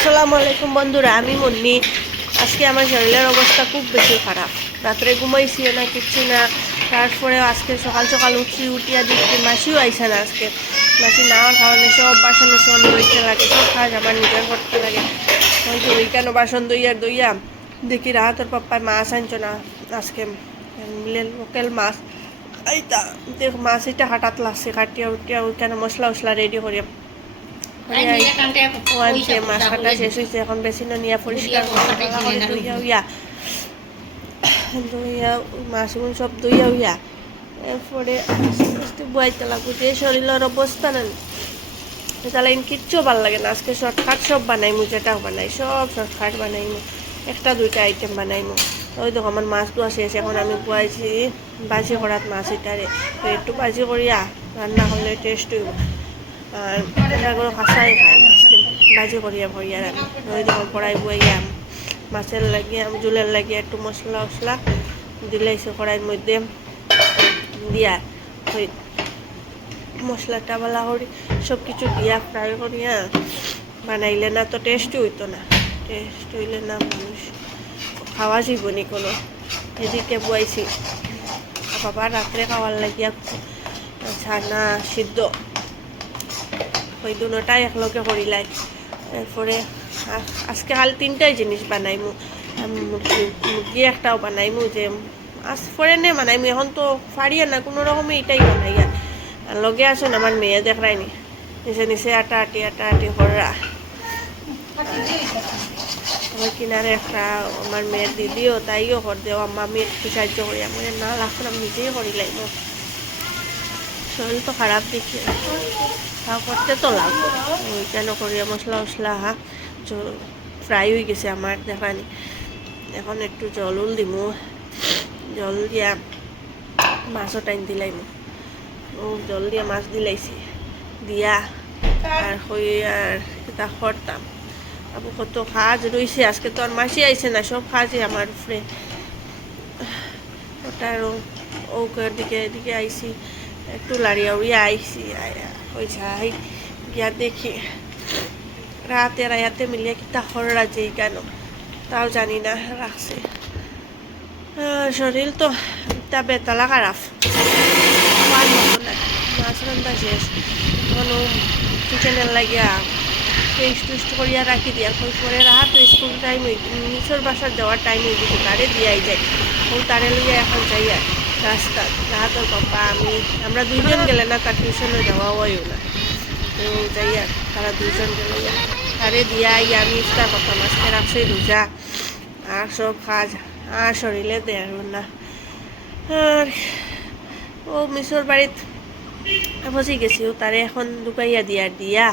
আসসালামু আলাইকুম বন্ধুরা, আমি মুন্নি। আজকে আমার শরীরের অবস্থা খুব বেশি খারাপ। রাত্রে ঘুমাইছিও না, কিচ্ছু না। তারপরে আজকে সকাল সকাল উঠিয়া দেখি মাসিও আইসে না। আজকে মাসি না হওয়ার কারণে সব বাসন ধুইতে লাগে, সব কাজ আমার নিজের করতে লাগে। হয়তো ওই কেন বাসন দইয়া দেখি রাহাতের পাপ্পায় মাছ আনছো না আজকে, লোকেল মাছ। এইটা দেখ মাছ এটা হাঁটাত লাগছে, কাটিয়া উঠিয়া ওইখানে মশলা উসলা রেডি করিয়া ওয়ানছে মাছ কাটা শেষ হয়েছে। এখন বেসিনে নিয়ে পরিষ্কার ধুইয়া মাছগুলো সব ধুইয়া এরপরে আস্তে আস্তে বইতে লাগবো। যে শরীরের অবস্থা না, তাহলে কিচ্ছু ভাল লাগে না। আজকে শর্টকাট সব বানাইমু, যেটাও বানাই সব শর্টকাট বানাইমু, একটা দুইটা আইটেম বানাইমু। ওই দেখো আমার মাছ ধোয়া শেষ। এখন আমি বুয়াইছি বাজি করাত মাছ, এটারে একটু বাজি করিয়া রান্না করলে টেস্ট হইব। আর আমরা করে কাঁচাই খাই, আজকে বাজি করিয়া রান্না। ওই দেখো কড়াই বুয়াইয়া মাছের লাগিয়ে জুলের লাগিয়ে একটু মশলা উসলা দিলাইছে কড়াইয়ের মধ্যে দিয়া, ওই মশলাটা ভালো করি সব কিছু দিয়া ফ্রাই করিয়া বানাইলে না তো টেস্ট হইতো না। টেস্ট হইলে না মানুষ খাওয়া যাইবনি কোনো। এদিকে বুয়াইছি বাবা রাত্রে খাওয়ার লাগিয়া ছানা সিদ্ধ, ওই দুটাই একলগে করিলাই। এরপরে আজকে কাল তিনটাই জিনিস বানাইমু। মুরগি একটাও বানাইমু, যে আজ পরে নে বানাইমু। এখন তো পারিয়া না কোনো রকমে এটাই বানাইয়া। আর লগে আসুন আমার মেয়ে দেখায়নি, নিচে আটা আটি করা। আমার কিনারে একটা আমার মেয়ের দিদিও তাইও কর দেও, আম্মা আমি একটু সাহায্য করি। আমি না লাগছে, আমি নিজেই করি লাইব। শরীর তো খারাপ দেখি, তা করতে তো লাগবো। ওই কেন করিয়া মশলা উসলা ফ্রাই হয়ে গেছে আমার দেখানি। এখন একটু জল দিমু, জল দিয়া মাছও টাইম দিলাইমু। ও জল দিয়া মাছ দিলাইছি দিয়া আর হই আর তা করতাম। আবু কত কাজ রয়েছে, আজকে তো আর মাসি আইছে না, সব কাজই আমার উপরে। ওটা ওকের দিকে আইছি, একটু লাড়িয়া উড়িয়া আইছি। ওই যাই গিয়া দেখি রাতে রায়াতে মিলিয়ে কিতা হররা যেই কেন তাও জানি না রাখছে। শরীর তো তা বেতলা খারাপ, খাওয়ার মতো না। মাছ রান্না শেষ, কোনো চিকেনের লাগিয়া টেস্ট করিয়া রাখি দিয়া পরে রাহাত স্কুল টাইম নিচর বাসার যাওয়ার টাইম হয়ে গেছে, তারে দিয়াই যায়। ও তারে লইয়া এখন যাইয়া রাস্তা রাহাতর পাপা আমরা দুইজন গেলে না, তার টিউশনে যাওয়া হয়ও না। তো যাইয়া তারা দুইজন গেলে তারে দিয়া আমি ইফতার করতাম। আজকে রাখছে রোজা আর সব কাজ আর শরীরে দেয় না। আর ও মিশর বাড়িত বসে গেছি, ও তারে এখন ঢুকাইয়া দিয়া